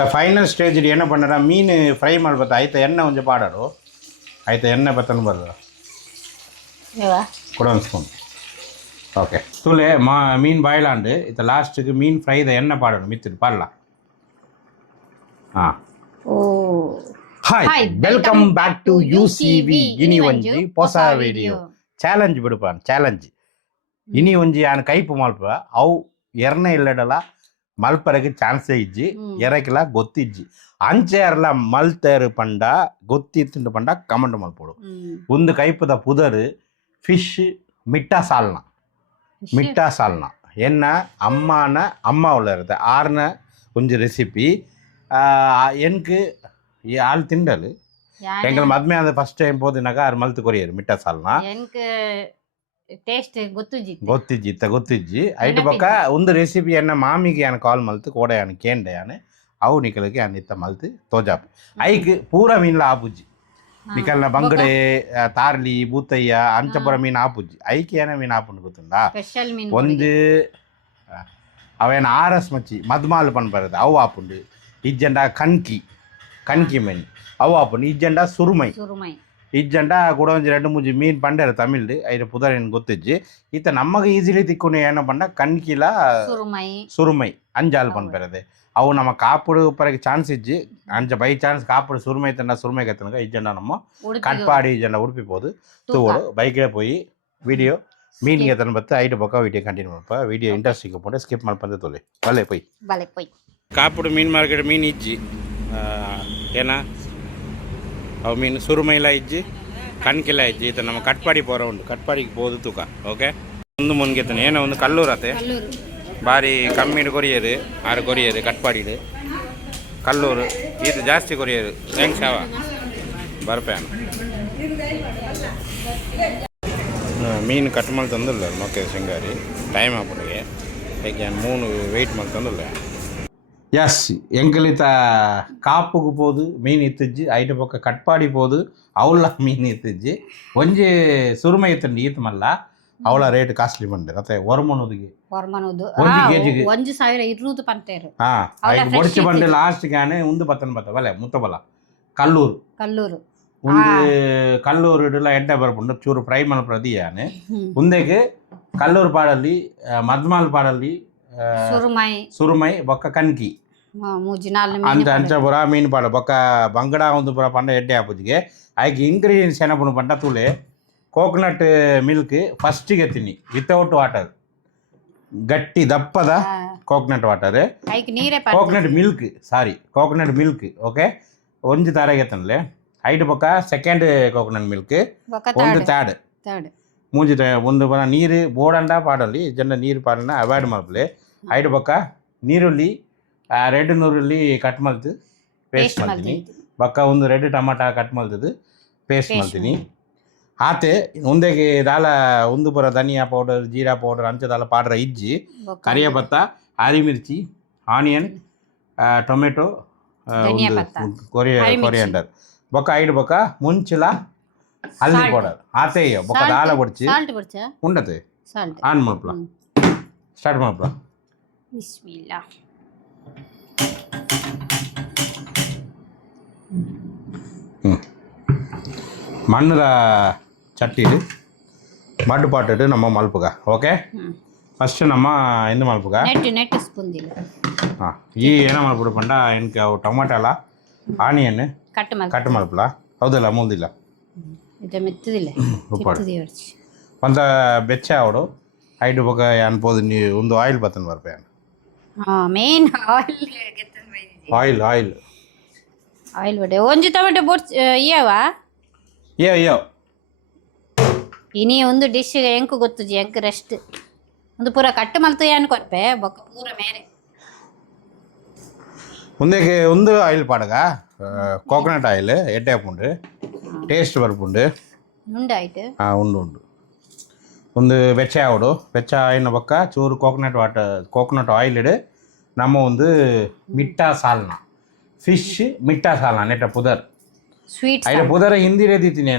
ಇತ್ತ final stage ಏನು பண்ணற ಮೀನು ಫ್ರೈ ಮಾಡ್ಬೋದು ಆಯ್ತಾ ಎಣ್ಣೆ ಒಂಚೂರು ಪಾಡಾಡು ಆಯ್ತಾ ಎಣ್ಣೆ ಬತ್ತನ ಬರೋದು ಕೊಡ ಒಂದು ಸ್ಪೂನ್ ಓಕೆ ತುಲೆ ಮೀನು ಬಾಯ್ಲಾಂಡು ಇತ್ತ ಲಾಸ್ಟಿಗೆ ಮೀನು ಫ್ರೈದ ಎಣ್ಣೆ ಪಾಡೋಣ ಮಿತ್ತಿದ್ದು ಪಾಡಲ ಹಾಂ hi welcome back to UCV ಇನಿ ಒಂಜಿ ಹೊಸ ವಿಡಿಯೋ ಚಾಲೆಂಜ್ ಬಿಡುಪ ಚಾಲೆಂಜ್ ಇನಿ ಒಂಜಿ ಆನ ಕೈಪು ಮಲ್ಪ ಅವು ಎರನೇ ಇಲ್ಲಡಲ ಮಲ್ಪರೆಗೆ ಚಾನ್ಸೇ ಇಜ್ಜಿ ಎರಕಿಲ ಗೊತ್ತಿಜ್ಜಿ ಅಂಚೆರ್ಲ ಮಲ್ತೇರು ಪಂಡ ಗೊತ್ತಿತ್ತು ಪಂಡ ಕಮೆಂಟ್ ಮಲ್ಪೋಡು ಒಂದು ಕೈಪದ ಪುದರ್ ಫಿಶ್ ಮಿಟ್ಟಾ ಸಾಲ್ನ ಎನ್ನ ಅಮ್ಮನ ಅಮ್ಮ ಉಳ್ಳ ಇರುತ್ತೆ ಆರ್ನ ಒಂಜಿ ರೆಸಿಪಿ ಎನ್ಕ್ ಆಳು ತಿಂಡಲು ಎಂಕಲ್ ಮದ್ಮೆ ಆದ ಫಸ್ಟ್ ಟೈಮ್ ಪೋದಿನಾಗ ಆರು ಮಲ್ತು ಕೊರಿಯರು ಮಿಟ್ಟಾ ಸಾಲ್ನ ಟೇಸ್ಟ್ ಗೊತ್ತಿಜ್ಜಿ ಐಟ್ ಪಕ್ಕ ಒಂದು ರೆಸಿಪಿ ಎನ್ನ ಮಾಮಿಗೆ ಆನ ಕಾಲ್ ಮಲ್ತು ಕೋಡೆ ಆನ ಕೇಂಡೆ ಆನೆ ಅವು ನಿಕಲಿಗೆ ಆನ ಇತ್ತ ಮಲ್ತು ತೋಜಾಪ್ ಐಕ್ ಪೂರ ಮೀನ್ಲ ಆಪುಜ್ಜಿ ನಿಕಲ್ನ ಬಂಗಡೆ ತಾರ್ಲಿ ಬೂತಯ್ಯ ಅಂಚಪುರ ಮೀನು ಆಪುಜ್ಜಿ ಐಕ್ ಏನ ಮೀನು ಆಪುಂಡು ಗೊತ್ತುಂಡಾ ಒಂದು ಅವೇನ ಆರಸ್ ಮಚ್ಚಿ ಮದ್ಮಾಲು ಪನ್ ಬರದು ಅವು ಆಪುಂಡು ಇಜ್ಜಂಡ ಕಣ್ಕಿ ಮೀನು ಅವು ಆಪುಂಡು ಇಜ್ಜಂಡ ಸುರುಮೈ ಇಜ್ಜಂಡ ಕೂಡ ಒಂದು ಎರಡು ಮೂಜಿ ಮೀನು ಪಂಡೇರು ತಮಿಳ್ದು ಐದು ಪುದರ್ ಏನು ಗೊತ್ತಿಜ್ಜಿ ಈತ ನಮಗೆ ಈಸಿಲಿ ತಿಕ್ಕೊಂಡು ಏನೋ ಪಂಡ ಕಣ್ಕಿಲ ಸುರುಮೈ ಅಂಜಾಲು ಪನ್ಪೆರದೆ ಅವು ನಮ್ಮ ಕಾಪುಡು ಪರಗೆ ಚಾನ್ಸ್ ಇಜ್ಜಿ ಅಂಚ ಬೈ ಚಾನ್ಸ್ ಕಾಪುಡು ಸುರುಮೈ ತಂಡ ಸುರುಮೈ ಕತ್ತನಗ ಇಜ್ಜಂಡ ನಮ್ಮ ಕಟ್ಪಾಡಿ ಇಜ್ಜಂಡ ಉಡುಪಿಬೋದು ತೂಗೋಡು ಬೈಕೇ ಪೋಯಿ ವಿಡಿಯೋ ಮೀನಿಗೆ ತನ ಬತ್ತೆ ಐದು ಪಕ್ಕ ವಿಡಿಯೋ ಕಂಟಿನ್ಯೂ ಮಾಡಪ್ಪ ವಿಡಿಯೋ ಇಂಟ್ರೆಸ್ಟಿಂಗ್ ಪೋಂಡೆ ಸ್ಕಿಪ್ ಮಾಡ್ಪಂದೆ ತೊಲೆ ಬಲೆ ಪೋಯ್ ಕಾಪುಡು ಮೀನು ಮಾರ್ಕೆಟ್ ಮೀನು ಇಜ್ಜಿ ಏನ ಅವು ಮೀನು ಸುರುಮೈಲ ಇಜ್ಜಿ ಕಣ್ಕಿಲ್ಲ ಇಜ್ಜಿ ಈತ ನಮ್ಮ ಕಟ್ಪಾಡಿ ಪೋರ ಉಂಟು ಕಟ್ಪಾಡಿಗೆ ಬೋದು ತೂಕ ಓಕೆ ಒಂದು ಮುನ್ಗೆತ್ತನೆ ಏನೋ ಒಂದು ಕಲ್ಲೂರತೆ ಭಾರಿ ಕಮ್ಮಿಡು ಕೊರಿಯರು ಆರು ಕೊರಿಯರು ಕಟ್ಪಾಡಿಡು ಕಲ್ಲೂರು ಈತ ಜಾಸ್ತಿ ಕೊರಿಯರು ಹೆಂಗೆ ಶಾವ ಬರ್ಪೇನು ಮೀನು ಕಟ್ ಮಾಡಿ ತಂದಿಲ್ಲ ಮತ್ತೆ ಸಿಂಗಾರಿ ಟೈಮ್ ಆಗ್ಬಿಟ್ಟಿಗೆ ಹೇಗೆ ಮೂನು ವೆಯ್ಟ್ ಮಾಡಿ ತಂದಿಲ್ಲ ಎಸ್ ಎಂಕಲಿತ ಕಾಪುಗು ಪೋದು ಮೀನು ಇತ್ತಿಜ್ಜಿ ಐಟ ಪಕ್ಕ ಕಟ್ಪಾಡಿ ಪೋದು ಅವಳ ಮೀನು ಇತ್ತಿಜ್ಜಿ ಒಂಜಿ ಸುರುಮೈ ಇತ್ತಂಡು ಈತ ಮಲ್ಲ ಅವಳ ರೇಟ್ ಕಾಸ್ಟ್ಲಿ ಬಂಡೆ ಮತ್ತೆ ಒರ್ಮನೋದಿಗೆ ಒಂಜಿ ಕೆಜಿಗೆ 1200 ಪಂತೇರು ಬೊಡಿಚಿ ಬಂಡೆ ಲಾಸ್ಟ್ ಗಾನೆ ಉಂದು ಬತ್ತನ ಬತ್ತ ಬಲೆ ಮುತ್ತಬಲ ಕಲ್ಲೂರು ಒಂದು ಕಲ್ಲೂರು ಇಡಲ ಎಡ್ಡೆ ಬರ್ಪುಂಡು ಚೂರು ಫ್ರೈ ಮಲ್ಪದಿಯಾನೆ ಮುಂದೆಗೆ ಕಲ್ಲೂರು ಪಾಡಲ್ಲಿ ಮದ್ಮಾಲ್ ಪಾಡಲ್ಲಿ ಸುರುಮೈ ಬೊಕ್ಕ ಕಣ್ಕಿ ಅಂಚ ಅಂಚಪುರ ಮೀನು ಪಾಡ ಬೊಕ್ಕ ಬಂಗಡ ಒಂದು ಪುರ ಪಂಡ ಎಡ್ಡೆ ಆಪುಜಿಗೆ ಆಯ್ಕೆ ಇಂಗ್ರೀಡಿಯೆಂಟ್ಸ್ ಏನಪ್ಪು ಪಂಡ ತೂಲೆ ಕೋಕೋನಟ್ ಮಿಲ್ಕ್ ಫಸ್ಟಿಗೆ ತಿನ್ನಿ ವಿತೌಟ್ ವಾಟರ್ ಗಟ್ಟಿ ದಪ್ಪದ coconut water coconut milk okay ಒಂಜಿ ತಾರೆಗೆ ತನ್ನಲೆ ಐಟ್ ಪಕ್ಕ ಸೆಕೆಂಡ್ ಕೋಕೋನಟ್ ಮಿಲ್ಕ್ ಒಂದು ಥರ್ಡ್ ಮೂಜಿ ಒಂದು ಪರ ನೀರು ಬೋಡಂಡ ಪಾಡಲ್ಲಿ ಜನ ನೀರು ಪಾಡನ್ನ ಅವಾಯ್ಡ್ ಮಾಡ್ಬಲೆ ಐದು ಪಕ್ಕ ನೀರುಳ್ಳಿ ರೆಡ್ ನೀರುಳ್ಳಿ ಕಟ್ ಮಲ್ತು ಪೇಸ್ಟ್ ಮಾಡ್ತೀನಿ ಪಕ್ಕ ಒಂದು ರೆಡ್ ಟಮಾಟ ಕಟ್ ಮಲ್ತದು ಪೇಸ್ಟ್ ಮಾಡ್ತೀನಿ ಆತೆ ಒಂದೆಗೆ ದಾಲ ಒಂದು ಪುರ ಧನಿಯಾ ಪೌಡರ್ ಜೀರಾ ಪೌಡರ್ ಅಂಚದಾಲ ಪಾಡ್ರ ಇಜ್ಜಿ ಕರಿಯಪತ್ತ ಆರಿಮಿರ್ಚಿ ಆನಿಯನ್ ಟೊಮೆಟೊ ಕೊರಿಯಂಡರ್ ಬೊಕ್ಕ ಐದು ಬೊಕ್ಕ ಮುಂಚಿಲ ಹಲ್ದಿ ಪೌಡರ್ ಆತೆ ಬೊಕ್ಕ ದಾಲ ಬೊಡ್ಚಿ ಉಂಡತೆ ಆನ್ ಮಾಡ್ಪಲ ಸ್ಟಾರ್ಟ್ ಮಾಡ್ಪಲ ಬಿಸ್ಮಿಲ್ಲಾ மண்ணில் சட்டிட்டு மட்டு பாட்டுட்டு நம்ம மல்ப்புக ஓಕೆ ಫಸ್ಟ್ ನಮ್ಮ ಎಂದು ಮಲ್ಪುಗ ನೆಟ್ ಸ್ಪೂನ್ ದಿಲ್ಲ ಹಾಂ ಈ ಏನ ಮಲ್ಪುಡು ಪಂಡ ಎನ್ಕೆ ಅವು ಟೊಮಾಟೊ ಅಲ್ಲ ಆನಿಯನ್ ಕಟ್ ಮಲ್ಪಲ ಹೌದಲ್ಲ ಮೂಲ್ದಿಲ್ಲ ಇದು ಮೆತ್ತದಿಲ್ಲ ಒಂದು ಬೆಚ್ಚ ಅವಡು ಐದು ಬೊಕ ಅನ್ಬೋದು ನೀ ಒಂದು ಆಯಿಲ್ ಬತ್ತನ್ ಬರ್ಪೆ ಮೇನ್ ಆಯಿಲ್ ಬಡೆ ಒಂಜಿ ಟೊಮೆಟೊ ಬೋಟ್ಸ್ ಇಯವಾ ಏ ಇನಿ ಒಂದು ಡಿಶ್ ಎಂಕು ಗೊತ್ತುಜಿ ಎಂಕ್ ರೆಸ್ಟ್ ಒಂದು ಪೂರ ಕಟ್ಟು ಮಲ್ತು ಏನು ಕೊರ್ಪೆ ಬೊಕ್ಕ ಪೂರ ಮೇರೆ ಮುಂದೆಗೆ ಒಂದು ಆಯಿಲ್ ಪಾಡಗ ಕೋಕೋನಟ್ ಆಯಿಲ್ ಎಡ್ಡೆ ಹಾಪುಂಡು ಟೇಸ್ಟ್ ಬರ್ಪುಂಡು ಉಂಡಾಯ್ತು ಉಂಡು ಒಂದು வெச்ச ஆவிடும் வெச்ச ஆயின பக்கம் சூறு கோகோனட் ஆயில் இடு நம்ம வந்து மிட்டா சால்னா ஃபிஷ்ஷு மிட்டா சால்னா ನೆಟ್ಟ ಪುದರ್ ಸ್ವೀಟ್ ಐಡ ಪುದರ ಹಿಂದಿ ರೇದಿತೀನಿ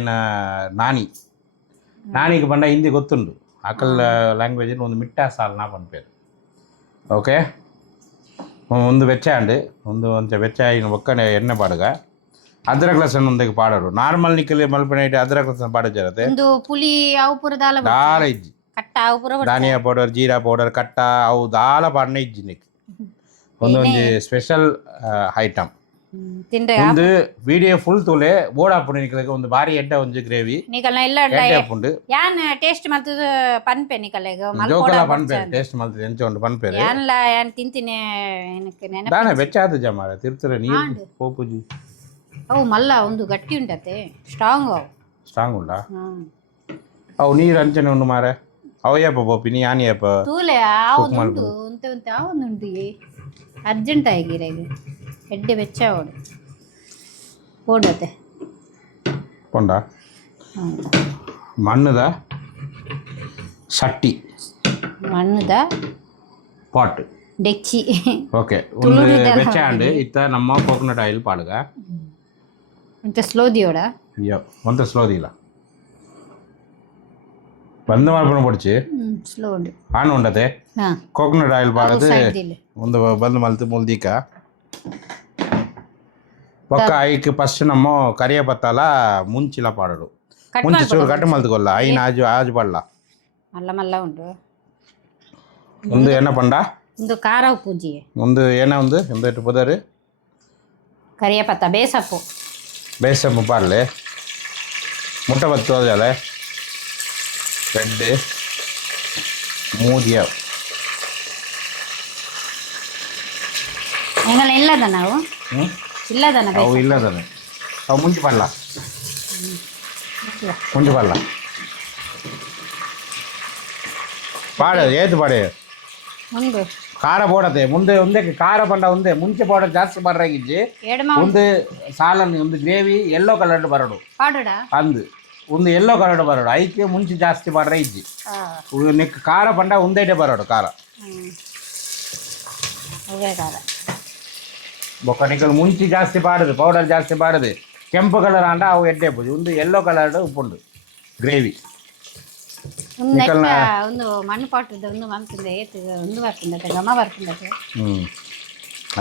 ನಾನಿಗೆ ಬಂಡ ಹಿಂದಿ ಗೊತ್ತುಂಡು ಅಕಲ್ ಲ್ಯಾಂಗ್ವೇಜ್ ಒಂದು ಮಿಟ್ಟಾ ಸಾಲ್ನಾ ಪನ್ಪೇರು ಓಕೆ ಒಂದು ಬೆಚ್ಚಾಂಡು ಒಂದು ಒಂಚ ಬೆಚ್ಚಾಯಿನ ಒಕ್ಕನೆ ಎಣ್ಣೆ ಪಾಡುಗ ಅದ್ರಕ್ ಲಸನ್ ಒಂದಕ್ಕೆ ಪಾಡೋರು ನಾರ್ಮಲ್ ನಿಕ್ಕಲಿ ಮಲ್ಪನೈಟ್ ಅದ್ರಕ್ ಲಸನ್ ಪಾಡಜರತೆ ಒಂದು ಪುಲಿ ಅವು ಪೂರ ದಾಲ ದಾಲ ಇಜ್ಜಿ ಕಟ್ಟ ಅವು ಪೂರ ಧನಿಯಾ ಪೌಡರ್ ಜೀರಾ ಪೌಡರ್ ಕಟ್ಟ ಅವು ದಾಲ ಪಾಡ್ನೆ ಇಜ್ಜಿ ನಿಕ್ ಒಂದೊಂದು ಸ್ಪೆಷಲ್ ಐಟಮ್ ತಿಂದ್ರೆ ಒಂದು ವಿಡಿಯೋ ಫುಲ್ ತೋಲೆ ಬೋರ್ಡ್ ಹಾಪುಂಡು ನಿಕ್ಕಲಿಗೆ ಒಂದು ಬಾರಿ ಎಡ್ಡೆ ಒಂದು ಗ್ರೇವಿ ನಿಕಲ್ನ ಇಲ್ಲ ಎಡ್ಡೆ ಹಾಪುಂಡು ಯಾನ್ ಟೇಸ್ಟ್ ಮಲ್ತದ ಪನ್ಪೆ ನಿಕಲ್ಲೆಗ ಜೋಕಲ ಪನ್ಪೇರು ಟೇಸ್ಟ್ ಮಲ್ತದೆ ಎಂಚ ಉಂಟು ಪನ್ಪೇರು ಯಾನ್ಲ ಯಾನ್ ತಿಂತಿನಿ ಏನಕ್ಕೆ ನೆನಪು ದಾನೆ ಬೆಚ್ಚಾದ ಜಮಾರ ತಿರ್ತಾರೆ ನೀರು ಪೋಪುಜಿ ಅವು ಮಲ್ಲ ಒಂದು ಗಟ್ಟಿ ಉಂಟತೆ ಸ್ಟ್ರಾಂಗ್ ಅವು ಸ್ಟ್ರಾಂಗ್ ಉಂಟಾ ಅವು ನೀರು ಅಂಚನೆ ಉಂಡು ಮಾರೆ ಅವಯ್ಯಪ್ಪ ಪೋಪಿನಿ ಯಾನಿಯಪ್ಪ ತೂಲೆ ಆವೊಂದುಂಟು ಉಂತೆ ಉಂತೆ ಆವೊಂದುಂಟು ಅರ್ಜೆಂಟ್ ಆಗಿರೆಗೆ ಎಡ್ಡೆ ಬೆಚ್ಚ ಓಡು ಓಡತೆ ಕೊಂಡ ಮಣ್ಣದ ಸಟ್ಟಿ ಮಣ್ಣದ ಪಾಟ್ ಡೆಚ್ಚಿ ಓಕೆ ಒಂದು ಬೆಚ್ಚ ಹಂಡು ಇತ್ತ ನಮ್ಮ ಕೋಕೋನಟ್ ಆಯಿಲ್ ಪಾಡುಗ ಮತ್ತೆ ಸ್ಲೋದಿಯೋಡ ಅಯ್ಯೋ ಒಂತ ಸ್ಲೋದಿಲ್ಲ ಬಂದು ಮಾಡ್ಕೊಂಡು ಪೊಡ್ಚಿ ಸ್ಲೋ ಉಂಡು ಆಣ್ ಉಂಡತೆ ಹಾಂ ಕೋಕೋನಟ್ ಆಯಿಲ್ ಪಾಡದು ಸೈಡಿಲ್ ಒಂದು ಬಂದು ಮಲ್ತು ಮುಲ್ದಿಕ ಒಕ್ಕ ಐಕ್ ಫಸ್ಟ್ ನಮ್ಮ ಕರಿಯ ಪತ್ತಾಲ ಮುಂಚಿಲ ಪಾಡೋಡು ಕಟ್ ಮುಂಚೆ ಚೂರು ಕಟ್ಟು ಮಲ್ತುಕೊಲ್ಲ ಐನ್ ಆಜು ಆಜು ಪಡ್ಲ ಮಲ್ಲ ಮಲ್ಲ ಉಂಟು ಒಂದು ಏನ ಪಂಡ ಒಂದು ಖಾರ ಪೂಜಿ ಒಂದು ಏನ ಒಂದು ಎಂದಟ್ಟು ಪುದರ್ ಕರಿಯಪತ್ತ ಬೇಸಪ್ಪು ಬೇಸಪ್ಪು ಪಾರ್ಲೆ ಮುಟ್ಟ ಬತ್ತು ಅದಲ್ಲ ರೆಡ್ ಮೂದಿಯ ಎಂಗಲ ಇಲ್ಲದ ನಾವು ಇಲ್ಲದನ ಅವು ಇಲ್ಲದಾನೆ ಅವು ಮುಂಚೆ ಪಡ್ಲ ಮುಂಚೆ ಪಡ್ಲ ಪಾಡು ಏತು ಪಾಡೆ ಒಂದು ಖಾರ ಪೋಡತೆ ಮುಂದೆ ಒಂದಕ್ಕೆ ಖಾರ ಪಂಡ ಒಂದೇ ಮುಂಚೆ ಪೌಡರ್ ಜಾಸ್ತಿ ಬರ್ರಾಗಿಜ್ಜಿ ಎಡಮ ಒಂದು ಸಾಲನ್ ಒಂದು ಗ್ರೇವಿ ಯೆಲ್ಲೋ ಕಲರ್ಡ್ ಬರಡು ಪಾಡುಡ ಅಂದು ಒಂದು ಯೆಲ್ಲೋ ಕಲರ್ಡ್ ಬರಡು ಐಕೆ ಮುಂಚೆ ಜಾಸ್ತಿ ಬರ್ರ ಇಜ್ಜಿ ನೆಕ್ ಖಾರ ಪಂಡ ಒಂದೇಟೆ ಬರಡು ಖಾರ ಅವೇ ಖಾರ ಬೊಕ್ಕ ನಿಕ್ಕಲ್ ಮುಂಚೆ ಜಾಸ್ತಿ ಪಾಡುದು ಪೌಡರ್ ಜಾಸ್ತಿ ಪಾಡುದು ಕೆಂಪು ಕಲರ್ ಅಂಡ ಅವು ಎಡ್ಡೆ ಪೂಜೆ ಒಂದು ಯೆಲ್ಲೋ ಕಲರ್ಡ್ ಉಪ್ಪುಂಡು ಗ್ರೇವಿ ಒಂದು ನೆಕ್ಕ ಒಂದು ಮಣ್ಣು ಪಾಟದ ಒಂದು ಮಲ್ತಿಂದೆ ಏತು ಒಂದು ಬರ್ತಿಂದತೆ ಘಮ ಬರ್ತಿಂದತೆ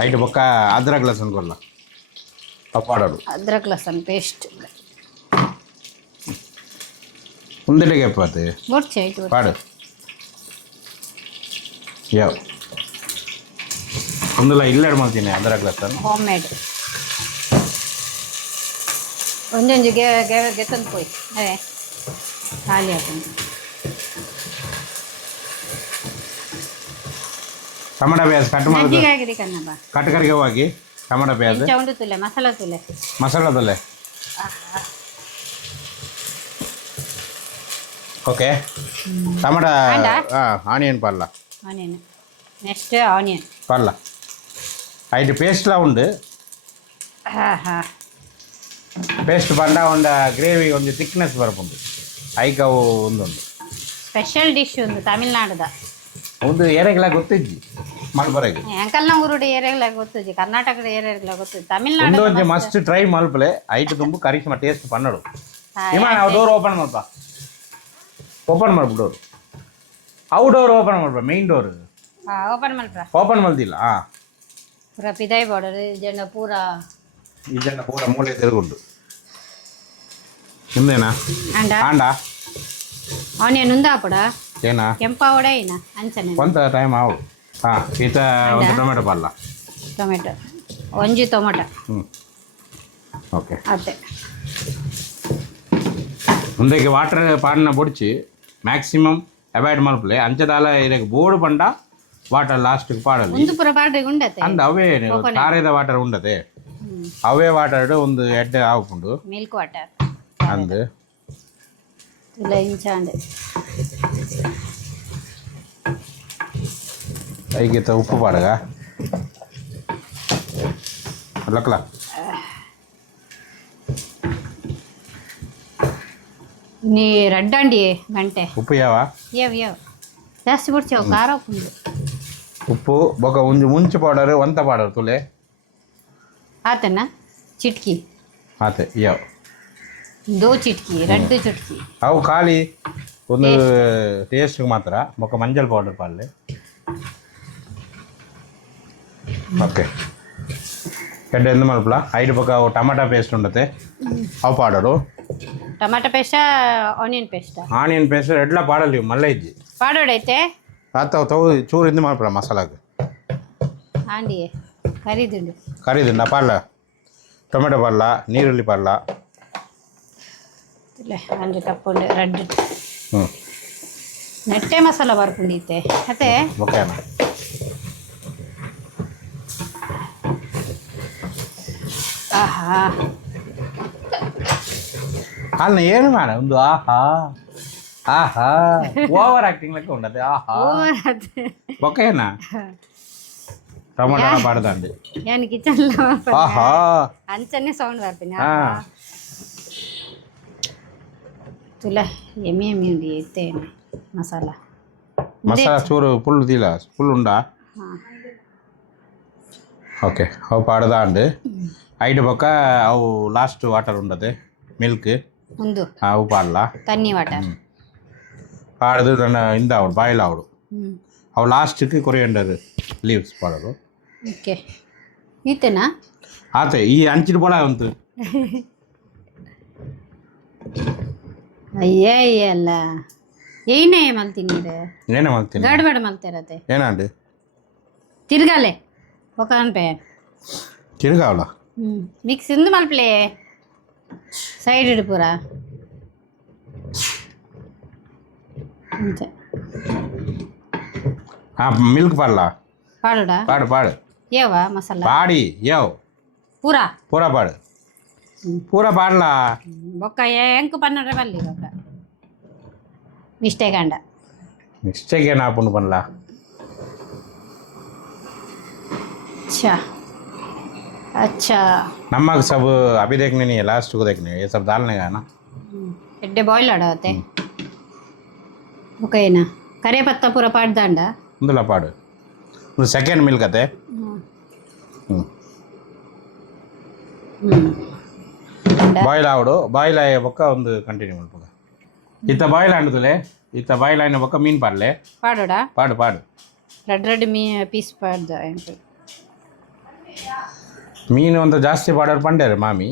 ಐಟ್ ಬೊಕ್ಕ ಅದ್ರಕ್ ಲಸನ್ ಕೊಲ್ಲ ಪಾಡೋಡು ಅದ್ರಕ್ ಲಸನ್ ಪೇಸ್ಟ್ ಒಂದೆಡೆಗೆ ಎಪ್ಪತ್ತೆ ಬೊಡ್ಚೆ ಆಯ್ತು ಪಾಡು ಯಾವ ಒಂದಲ್ಲ ಇಲ್ಲೆರಡು ಮಾಡ್ತೀನಿ ಅದ್ರಕ್ ಲಸನ್ ಹೋಮ್ ಮೇಡ್ ಒಂದೊಂದು ಗೆತ್ತಂದು ಪೋಯ್ ಅದೇ ಖಾಲಿ ಆಯ್ತು ಟಮಾಟ ಪ್ಯಾಜ್ ಕಟ್ ಮಾಡೋದು ಮಜ್ಜಿಗೆ ಕನ್ನಬ ಕಟ್ಕರಿಗೆ ಹೋಗಿ ಟಮಾಟ ಪ್ಯಾಜ್ ಇಂಚ ಉಂಡು ತುಲೆ ಮಸಾಲ ತುಲೆ ಮಸಾಲದಲ್ಲೇ ಓಕೆ ಟಮಾಟ ಆನಿಯನ್ ಪಲ್ಲ ಆನಿಯನ್ ನೆಕ್ಸ್ಟ್ ಆನಿಯನ್ ಪಲ್ಲ ಐದು ಪೇಸ್ಟ್ಲ ಉಂಡು ಹಾಂ ಹಾಂ ಪೇಸ್ಟ್ ಪಂಡ ಒಂದ ಗ್ರೇವಿ ಒಂದು ಥಿಕ್ನೆಸ್ ಬರ್ಪುಂಡು ಐಕ್ ಅವು ಒಂದುಂಡು ಸ್ಪೆಷಲ್ ಡಿಶ್ ಒಂದು ತಮಿಳ್ನಾಡುದ ಒಂದು ಏರೆಗ್ಲ ಗೊತ್ತಿಜ್ಜಿ ಮಲ್ಬರೆಗೆ ಎಂಕಲ್ನ ಊರುಡು ಏರಿಯಾಗಳ ಗೊತ್ತುಜಿ ಕರ್ನಾಟಕದ ಏರಿಯಾಗಳ ಗೊತ್ತು ತಮಿಳ್ನಾಡು ಒಂದು ಒಂಜಿ ಮಸ್ಟ್ ಟ್ರೈ ಮಲ್ಪಲೆ ಐಟ್ ತುಂಬು ಕರಿಷ್ಮ ಟೇಸ್ಟ್ ಪನ್ನಡು ಇಮಾನ ಅವು ಡೋರ್ ಓಪನ್ ಮಲ್ಪ ಓಪನ್ ಮಾಡ್ಬು ಡೋರ್ ಅವು ಡೋರ್ ಓಪನ್ ಮಾಡ್ಬ ಮೇನ್ ಡೋರ್ ಓಪನ್ ಮಲ್ಪ್ರ ಓಪನ್ ಮಲ್ದಿಲ್ಲ ಪೂರ ಪಿದಾಯಿ ಬಾರ್ಡರ್ ಜನ ಪೂರ ಇದನ್ನ ಪೂರ ಮೂಲೆ ತಿರುಗುಂಡು ನಿಮ್ದೇನಾ ಅಂಡ ಆಂಡ ಆನಿಯನ್ ಉಂದ ಹಾಪುಡ ಏನಾ ಕೆಂಪ ಒಡ ಏನ ಅಂಚನೆ ಕೊಂತ ಟೈಮ್ ಆವು ಈತ ಒಂದು ಟೊಮೆಟೊ ಪಲ್ಲ ಟೊಮೆಟೊ ಒಂಜಿ ಟೊಮೆಟೊ ಓಕೆ ಅದೇ ಮುಂದಕ್ಕೆ ವಾಟರ್ ಪಾಡಿನ ಬೊಡ್ಚಿ ಮ್ಯಾಕ್ಸಿಮಮ್ ಅವಾಯ್ಡ್ ಮಲ್ಪಲೆ ಅಂಚದಾಲ ಇದಕ್ಕೆ ಬೋರ್ಡ್ ಪಂಡ ವಾಟರ್ ಲಾಸ್ಟ್ಗೆ ಪಾಡಲ್ಲಿ ಒಂದು ಪೂರ ಪಾಡ್ರೆ ಉಂಡತೆ ಅಂದ ಅವೇ ಕಾರದ ವಾಟರ್ ಉಂಡತೆ ಅವೇ ವಾಟರ್ ಒಂದು ಎಡ್ಡೆ ಆವುಂಡು ಮಿಲ್ಕ್ ವಾಟರ್ ಅಂದು ಇಲ್ಲ ಇಂಚಾಂಡೆ ಐಗೀತ ಉಪ್ಪು ಪಾಡಗ ಲಕ್ಲ ನೀ ರಡ್ಡಂಡಿ ಗಂಟೆ ಉಪ್ಪು ಯಾವ ಯಾವ ಜಾಸ್ತಿ ಬಿಡ್ಚೇವು ಖಾರ ಉಪ್ಪು ಉಪ್ಪು ಬೊಕ ಒಂಜಿ ಮುಂಚೆ ಪೌಡರ್ ಒಂತ ಪೌಡರ್ ತುಲೆ ಆತನ ಚಿಟ್ಕಿ ಆತೆ ಯಾವ ದೋ ಚಿಟ್ಕಿ ರಡ್ಡು ಚಿಟ್ಕಿ ಅವು ಖಾಲಿ ಒಂದು ಟೇಸ್ಟ್ಗೆ ಮಾತ್ರ ಬೊಕ ಮಂಜಲ್ ಪೌಡರ್ ಪಾಡ್ಲೆ ಓಕೆ ಎಡ್ಡೆ ಎಂದ ಮಲ್ಪಲ ಐದು ಪಕ್ಕ ಟಮಾಟಾ ಪೇಸ್ಟ್ ಉಂಡತೆ ಅವು ಪಾಡೋರು ಟಮಾಟೊ ಪೇಸ್ಟಾ ಆನಿಯನ್ ಪೇಸ್ಟಾ ಆನಿಯನ್ ಪೇಸ್ಟ್ ಎಡ್ಲ ಪಾಡಲ್ಲ ಇವು ಮಲ್ಲ ಇಜ್ಜಿ ಪಾಡೋಡೈತೆ ಆತ ತಗೋ ಚೂರು ಇಂದು ಮಲ್ಪಲ ಮಸಾಲಾಗೆ ಆಂಡಿ ಕರಿದುಂಡು ಕರಿದುಂಡ ಪಾಡ್ಲ ಟೊಮೆಟೊ ಪಾಡ್ಲ ನೀರುಳ್ಳಿ ಪಾಡ್ಲ ಇಲ್ಲ ಅಂಜು ಕಪ್ಪುಂಡು ರೆಡ್ ಹ್ಞೂ ನೆಟ್ಟೆ ಮಸಾಲ ಬರ್ಪುಂಡೈತೆ ಮತ್ತೆ ಓಕೆ ಆಹಾ ಅಲ್ಲ ಏನು ಮಾಡ ಒಂದು ಆಹಾ ಆಹಾ ಓವರ್ ಆಕ್ಟಿಂಗ್ ಲೆಕ್ಕ ఉండదు ఆహా ఓకేనా టమాటా పాడదండి నేను కిచెన్లో ఆహా అంచనే సౌండ్ వరపిన ఆ ತುಲ ಎಮ್ಮೆ ಎಮ್ಮೆ ఉంది అయితే మసాలా మసాలా చూరు ఫుల్ తీలా ఫుల్ ఉండా ఓకే అವು పాడదండి ఐదు పక్క అವು లాస్ట్ వాటర్ ఉండదు మిల్క్ ಒಂದು ಅವು ಪಾಡ್ಲ ತಣ್ಣಿ ವಾಟರ್ ಪಾಡ್ದು ನನ್ನ ಇಂದ ಅವಳು ಬಾಯ್ಲ ಅವಳು ಅವು ಲಾಸ್ಟ್ಗೆ ಕೊರಿಯಂಡರ್ ಲೀವ್ಸ್ ಪಾಡೋದು ಓಕೆ ಈತೇನಾ ಆತೆ ಈ ಅಂಚಿನ ಪಡ ಉಂಟು ಅಯ್ಯೇ ಅಲ್ಲ ಏನೇ ಮಲ್ತೀನಿ ಏನೇ ಮಾಡ್ತೀನಿ ಗಡ್ಬಡ ಮಲ್ತಿರತ್ತೆ ಏನಂడి ತಿರ್ಗಾಲೆ ఒక అనిపే తిరగావలా మీకు సింధు మలపలే సైడ్ ఇడిపోరా అంతే మిల్క్ పాడలా పాడుడా పాడు పాడు ఏవా మసాలా పాడి ఏవ్ పూరా పూరా పాడు పూరా పాడలా ఒక్క ఎంకు పన్నెండు మళ్ళీ ఒక మిస్టేక్ అండ మిస్టేక్ ఏనా పుండు పనులా अच्छा अच्छा नमक सब अभी देखने नहीं है लास्ट को देखने ये सब डालने का है ना ಎಡ್ಡೆ ಬಾಯ್ಲ್ ಆಡತ್ತೆ ಓಕೆನಾ ಕರೆ ಪತ್ತ ಪೂರ ಪಾಡ್ದಾಂಡ ಮುಂದಲ್ಲ ಪಾಡು ಒಂದು ಸೆಕೆಂಡ್ ಮಿಲ್ಕ್ ಅತ್ತೆ ಬಾಯ್ಲ್ ಆವಡು ಬಾಯ್ಲ್ ಆಯ ಪಕ್ಕ ಒಂದು ಕಂಟಿನ್ಯೂ ಮಾಡ್ಬೋದ ಇತ್ತ ಬಾಯ್ಲ್ ಆಂಡುತ್ತಲೆ ಇತ್ತ ಬಾಯ್ಲ್ ಆಯ್ನ ಪಕ್ಕ ಮೀನು ಪಾಡ್ಲೆ ಪಾಡೋಡ ಪಾಡು ಪಾಡು ರೆಡ್ ರೆಡ್ ಪೀಸ್ ಪಾಡ್ದ ಎಂಟು ಮೀನು ಅಂತ ಜಾಸ್ತಿ ಪಾಡೋರು ಪಂಡ್ಯಾರ ಮಾಮಿ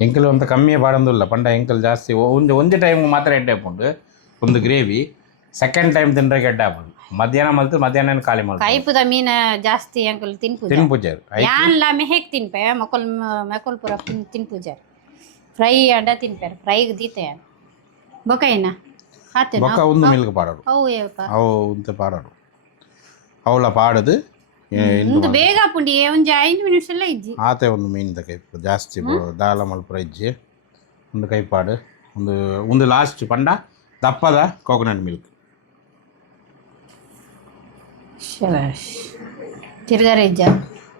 ಎಂಕಲ್ ಅಂತ ಕಮ್ಮಿ ಪಾಡೋದಿಲ್ಲ ಪಂಡ ಎಂಕಲ್ ಜಾಸ್ತಿ ಒಂದು ಟೈಮ್ ಮಾತ್ರ ಎಡ್ಡೆ ಹಾಕೊಂಡು ಒಂದು ಗ್ರೇವಿ ಸೆಕೆಂಡ್ ಟೈಮ್ ತಿಂದ್ರೆ ಗೆಡ್ಡೆ ಹಾಕೊಂಡು ಮಧ್ಯಾಹ್ನ ಮಲ್ತು ಮಧ್ಯಾಹ್ನ ಖಾಲಿ ಮಾಡಿ ಕೈಪುದ ಮೀನ ಜಾಸ್ತಿ ಅಂಕಲ್ ತಿನ್ಪುಜಾರು ಯಾನ್ಲ ಮೆಹೆಕ್ ತಿನ್ಪೆ ಮಕೊಲ್ ಪೂರ ತಿನ್ಪುಜಾರ್ ಫ್ರೈ ಅಡ್ಡ ತಿನ್ಪೇರ್ ಫ್ರೈಗೆ ದೀತೆ ಬೊಕೈನ ಆತೇನ ಬೊಕ್ಕ ಒಂದು ಮಿಲ್ಕ್ ಪಾಡೋರು ಅವು ಏವಪ್ಪ ಅವು ಅಂತ ಪಾಡೋರು ಅವಳ ಪಾಡದು ಒಂದು ಬೇಗ ಪುಂಡಿ ಒಂದು 5 ನಿಮಿಷ ಎಲ್ಲ ಇಜ್ಜಿ ಆತೆ ಒಂದು ಮೀನಿಂದ ಕೈ ಜಾಸ್ತಿ ದಾಳ ಮಲ್ಪುರ ಇಜ್ಜಿ ಒಂದು ಕೈಪಾಡು ಒಂದು ಲಾಸ್ಟ್ ಪಂಡ ದಪ್ಪದ ಕೋಕೋನಟ್ ಮಿಲ್ಕ್ ಶಬಾಷ್ ತಿರ್ಗಾರೆ ಇಜ್ಜ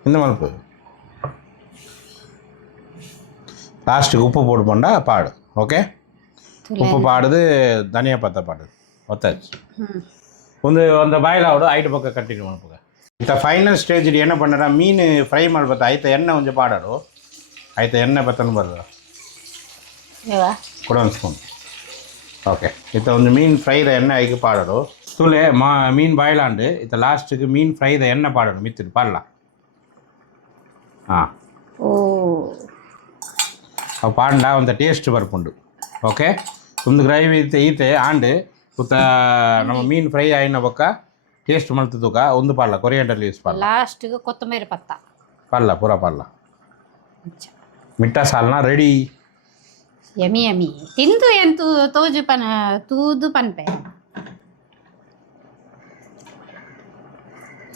ಇಂದ ಮಲ್ಪು ಲಾಸ್ಟಿಗೆ ಉಪ್ಪು ಪೋಡು ಪಂಡ ಪಾಡು ಓಕೆ ಉಪ್ಪು ಪಾಡದು ಧನಿಯಾ ಪತ್ತ ಪಾಡು ಒತ್ತಾಚು ಒಂದು ಬಾಯ್ಲ್ ಆವಡು ಐದು ಪಕ್ಕ ಕಂಟಿನ್ಯೂ ಮಲ್ಪುಗ ಇಂಥ ಫೈನಲ್ ಸ್ಟೇಜ್ ಏನು ಪಂಡ ಮೀನು ಫ್ರೈ ಮಾಡ್ಬೋದು ಆಯ್ತಾ ಎಣ್ಣೆ ಒಂದು ಪಾಡೋರು ಆಯ್ತಾ ಎಣ್ಣೆ ಬತ್ತನು ಬರೋದು ಕೊಡ ಒಂದು ಸ್ಪೂನ್ ಓಕೆ ಇತ್ತ ಒಂದು ಮೀನು ಫ್ರೈದ ಎಣ್ಣೆ ಐದು ಪಾಡೋರು ತುಲೆ ಮೀನು ಬಾಯ್ಲಾಂಡು ಇತ್ತ ಲಾಸ್ಟಿಗೆ ಮೀನು ಫ್ರೈದ ಎಣ್ಣೆ ಪಾಡೋರು ಮಿತ್ತಿದು ಪಾಡಲ ಹಾಂ ಓ ಅವು ಪಾಂಡ ಒಂದು ಟೇಸ್ಟ್ ಬರ್ಪುಂಡು ಓಕೆ ಒಂದು ಗ್ರೇವಿ ಈತೆ ಆಂಡು ಉತ್ತ ನಮ್ಮ ಮೀನು ಫ್ರೈ ಆಯ್ನ ಬೊಕ್ಕ ಟೇಸ್ಟ್ ಮಲ್ತದುಕ ಒಂದು ಪಾಡ್ಲ ಕೊರಿಯಂಡರ್ ಲೀವ್ಸ್ ಪಾಡ್ಲ ಲಾಸ್ಟ್ಗೆ ಕೊತ್ತಂಬರಿ ಪತ್ತ ಪಾಡ್ಲ ಪೂರ ಪಾಡ್ಲ ಮಿಠಾ ಸಾಲ್ನ ರೆಡಿ ಯಮಿ ಯಮಿ ತಿಂದು ಎಂತು ತೋಜು ಪನ ತೂದು ಪನ್ಪೆ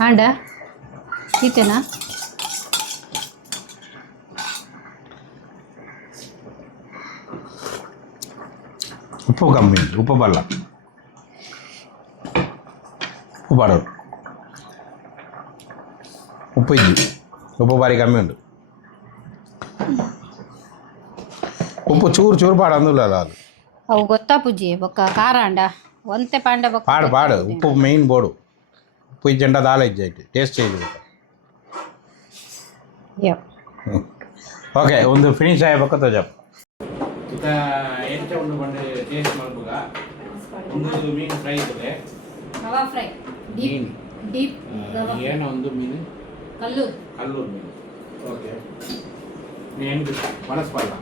ಆಂಡ ಈತೇನಾ ಉಪ್ಪು ಕಮ್ಮಿ ಉಪ್ಪು ಬಲ್ಲ ಉಪ್ಪು ಪಾಡೋರು ಉಪ್ಪು ಇಜ್ಜಿ ಉಪ್ಪು ಬಾರಿ ಕಮ್ಮಿ ಉಂಟು ಉಪ್ಪು ಚೂರು ಚೂರು ಪಾಡು ಅಂದಿಲ್ಲ ಅದು ಅವು ಗೊತ್ತಾ ಪೂಜಿ ಬೊಕ್ಕ ಖಾರ ಅಂಡ ಒಂತೆ ಪಾಂಡ ಬೊಕ್ಕ ಪಾಡು ಪಾಡು ಉಪ್ಪು ಮೇಯ್ನ್ ಬೋಡು ಉಪ್ಪು ಇಜ್ಜಂಡ ದಾಲ ಇಜ್ಜೈತಿ ಟೇಸ್ಟ್ ಇದು ಓಕೆ ಒಂದು ಫಿನಿಶ್ ಆಗಬೇಕು ತೋಜಪ್ಪ ಎಂಚ ಒಂದು ಬಂದು ಟೇಸ್ಟ್ ಮಾಡ್ಬೋದ ಒಂದು ಮೀನು ಫ್ರೈ ಇದೆ ಹವಾ ಫ್ರೈ ಮೀನು ಡೀಪ್ ಏನೋ ಒಂದು ಮೀನು ಕಲ್ಲೂರು ಮೀನು ಓಕೆ ಏನು ಮನಸ್ಪಲ್ಲ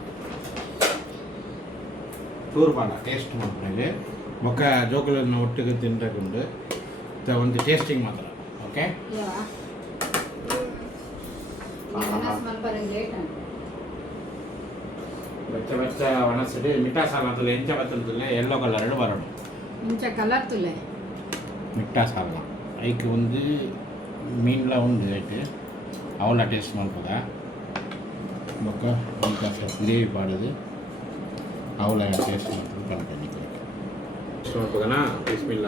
ಚೂರು ಪಾಲ ಟೇಸ್ಟ್ ಮಾಡ್ಕೊಳ್ಳಿ ಮೊಕ್ಕ ಜೋಕುಲನ್ನು ಒಟ್ಟಿಗೆ ತಿಂತಕೊಂಡು ಒಂದು ಟೇಸ್ಟಿಂಗ್ ಮಾತ್ರ ಓಕೆ ಬೆಚ್ಚ ಬೆಚ್ಚ ಒಣಸಿಡಿ ಮಿಠಾ ಸಾಲ ಅಂತಲೇ ಎಂಚ ಬತ್ತಂತಲೇ ಯೆಲ್ಲೋ ಕಲರ್ ಬರೋಣ ಇಂಚ ಕಲರ್ ತುಲೆ ಮಿಠಾ ಸಾಲ ಐಕೆ ಒಂದು ಮೀನ್ಲ ಉಂಡು ಐತೆ ಅವಳ ಟೇಸ್ಟ್ ಮಾಡ್ಬೋದ ಮೊಕ್ಕ ಈಗ ಗ್ರೇವಿ ಪಾಡೋದು ಅವಳ ಟೇಸ್ಟ್ ಮಾಡ್ಕೊಂಡು ಕಲ್ಪನೆ ಟೇಸ್ಟ್ ಮಾಡ್ಬೋದನಾ ಬಿಸ್ಮಿಲ್ಲ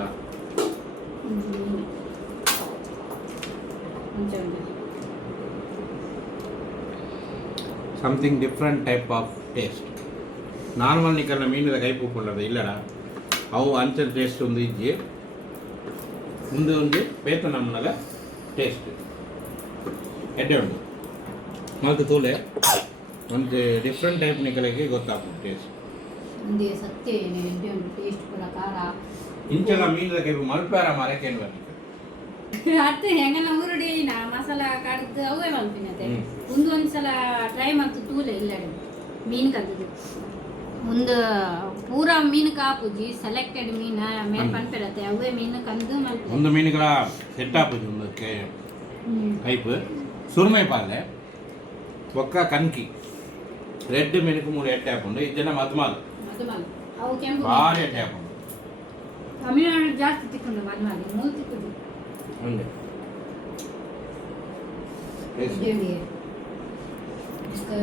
something different type of taste normal ನಿಕಲ್ನ ಮೀನಿದ ಕೈ ಪೂಕೊಂಡದ ಇಲ್ಲಡ ಅವು ಅಂಚೆ ಟೇಸ್ಟ್ ಒಂದು ಇಜ್ಜಿ ಮುಂದೆ ಒಂದು ಬೇತ ನಮ್ಮನಾಗ ಟೇಸ್ಟ್ ಎಡ್ಡೆ ಉಂಟು ಮಲ್ತು ತೂಲೆ ಒಂದು ಡಿಫ್ರೆಂಟ್ ಟೈಪ್ ನಿಕಲಿಗೆ ಗೊತ್ತಾಗ್ತದೆ ಟೇಸ್ಟ್ ಒಂದೇ ಸತ್ಯ ಎಡ್ಡೆ ಉಂಟು ಟೇಸ್ಟ್ ಕೂಡ ಖಾರ ಇಂಚೆಲ್ಲ ಮೀನಿದ ಕೈ ಮಲ್ಪಾರ ಮಾರಕ್ಕೇನು ಬರ್ಲಿಕ್ಕೆ ಅತ್ತೆ ಹೆಂಗೆಲ್ಲ ಊರುಡಿ ನಾ ಮಸಾಲ ಕಡ್ದು ಅವೇ ಮಲ್ಪಿನತೆ ಒಂದೊಂದ್ಸಲ ಟ್ರೈ ಮಾಡ್ತು ತೂಲೆ ಇಲ್ಲ ಮೀನು ಕದ್ದು ಒಂದು ಪೂರ ಮೀನು ಕಾಪುಜಿ ಸೆಲೆಕ್ಟೆಡ್ ಮೀನ ಮೇಲೆ ಪನ್ಪಿರತ್ತೆ ಅವೇ ಮೀನು ಕಂದು ಮಲ್ಪೆ ಒಂದು ಮೀನುಗಳ ಸೆಟ್ ಆಪುಜಿ ಒಂದು ಕೈಪ್ ಸುರ್ಮೈ ಪಾಲೆ ಒಕ್ಕ ಕನ್ಕಿ ರೆಡ್ ಮೀನುಕು ಮೂರು ಎಟ್ಟೆ ಹಾಕೊಂಡು ಇದನ್ನ ಮದ್ಮಾಲ್ ಮದುಮಲ್ ಅವು ಕೆಂಪು ಭಾರಿ ಎಟ್ಟೆ ಹಾಕೊಂಡು ತಮಿಳ್ನಾಡು ಜಾಸ್ತಿ ತಿಕ್ಕೊಂಡು ಮದುಮಲ್ ಮೂರು ತಿಕ್ಕುದು ಹಂಗೆ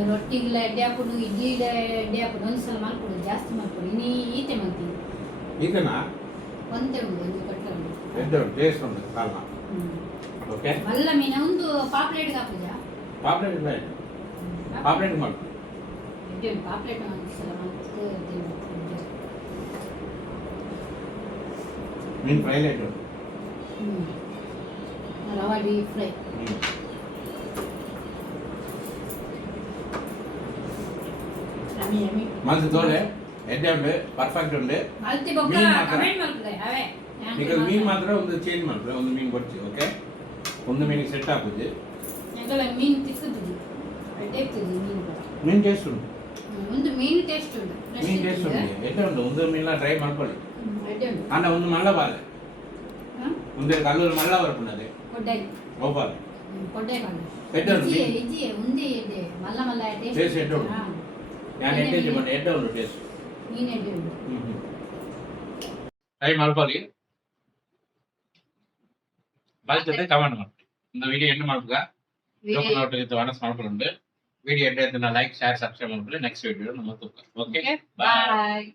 ರೊಟ್ಟಿಗೆಲ್ಲ ಎಡ್ಡೆ ಹಾಕೊಂಡು ಇಡ್ಲಿಲ್ಲ ಎಡ್ಡೆ ಹಾಕೊಂಡು ಒಂದ್ಸಲ ಮಾಡ್ಕೊಡು ಜಾಸ್ತಿ ಮಾಡ್ಕೊಡು ನೀ ಈತೆ ಮಾಡ್ತೀನಿ ಇದನ್ನ ಒಂದೇ ಉಂಟು ಒಂದು ಕಟ್ಟ ಉಂಟು ಎಡ್ಡೆ ಟೇಸ್ಟ್ ಉಂಟು ಕಾಲ ಓಕೆ ಮಲ್ಲ ಮೀನ ಒಂದು ಪಾಪ್ಲೇಟ್ಗೆ ಹಾಕುದ ಪಾಪ್ಲೆಟ್ ಇಲ್ಲ ಪಾಪ್ಲೆಟ್ ಮಾಡು ಎಡ್ಡೆ ಉಂಟು ಪಾಪ್ಲೇಟ್ ಒಂದ್ಸಲ ಮಾಡ್ಕೊಂಡು ಮೀನು ಫ್ರೈ ಲೈಟ್ ರವಾ ಡೀಪ್ ಫ್ರೈ ಮಲ್ತು ತೋಳೆ ಎಡ್ಡೆ ಉಂಡು ಪರ್ಫೆಕ್ಟ್ ಉಂಡು ಮಲ್ತಿ ಬೊಕ್ಕ ಮೀನ್ ಮಾತ್ರ? ಕಮೆಂಟ್ ಮಾಡ್ತದೆ ಅವೇ ಈಗ ಮೀನು ಮಾತ್ರ ಒಂದು ಚೇಂಜ್ ಮಾಡ್ತಾರೆ ಒಂದು ಮೀನು ಕೊಡ್ತೀವಿ ಓಕೆ ಒಂದು ಮೀನಿಗೆ ಸೆಟ್ ಹಾಕುದು ഞങ്ങളെ മീൻ തിക്കുന്നത് ಎಡ್ಡೆಕ್ತದೆ ಮೀನು ಕೂಡ ಮೀನು ಟೇಸ್ಟ್ ಉಂಟು ಒಂದು ಮೀನು ಟೇಸ್ಟ್ ಉಂಟು ಮೀನು ಟೇಸ್ಟ್ ಉಂಟು ಎಡ್ಡೆ ಉಂಟು ಒಂದು ಮೀನ ಟ್ರೈ ಮಾಡ್ಕೊಳ್ಳಿ ಎಡ್ಡೆ ಉಂಟು ಅಣ್ಣ ಒಂದು ಮಳ್ಳ ಬಾಲೆ ಒಂದೇ ಕಲ್ಲೂರು ಮಳ್ಳ ಬರ್ಪುಣ್ಣದೆ ಕೊಡ್ಡೈ ಹೋಗ್ಬಾರ್ದು ಕೊಡ್ಡೈ ಬಂದು ಎಡ್ಡೆ ಉಂಟು ಇಜ್ಜಿ ಒಂದೇ ಎಡ್ಡೆ ಮಲ್ಲ ಮಲ್ಲ ಟೇಸ್ಟ್ ಎಡ್ಡೆ ಉಂಟು ನಾನು ಎಡ್ಡೆ ಮಾಡಿ ಎಡ್ಡೆ ಉಂಟು ಟೇಸ್ಟ್ ಮೀನು ಎಡ್ಡೆ ಉಂಟು ಟ್ರೈ ಮಾಡ್ಕೊಳ್ಳಿ ಬಲ್ತದೆ ಕಮೆಂಟ್ ಮಾಡಿ இந்த வீடியோ என்ன ಮಾಡ್ಬೇಕ ಜೋಕುಲ ಒಟ್ಟಿಗೆ ಅನಸ್ ಮಾಡ್ಕೊಂಡು ವಿಡಿಯೋ ಎಡ್ಡೆ ಲೈಕ್ ಶೇರ್ ಸಬ್ಸ್ಕ್ರೈಬ್ ಮಾಡ್ಕೊಳ್ಳಿ ನೆಕ್ಸ್ಟ್ ವಿಡಿಯೋ ನಮ್ಮ ಓಕೆ ಬಾಯ್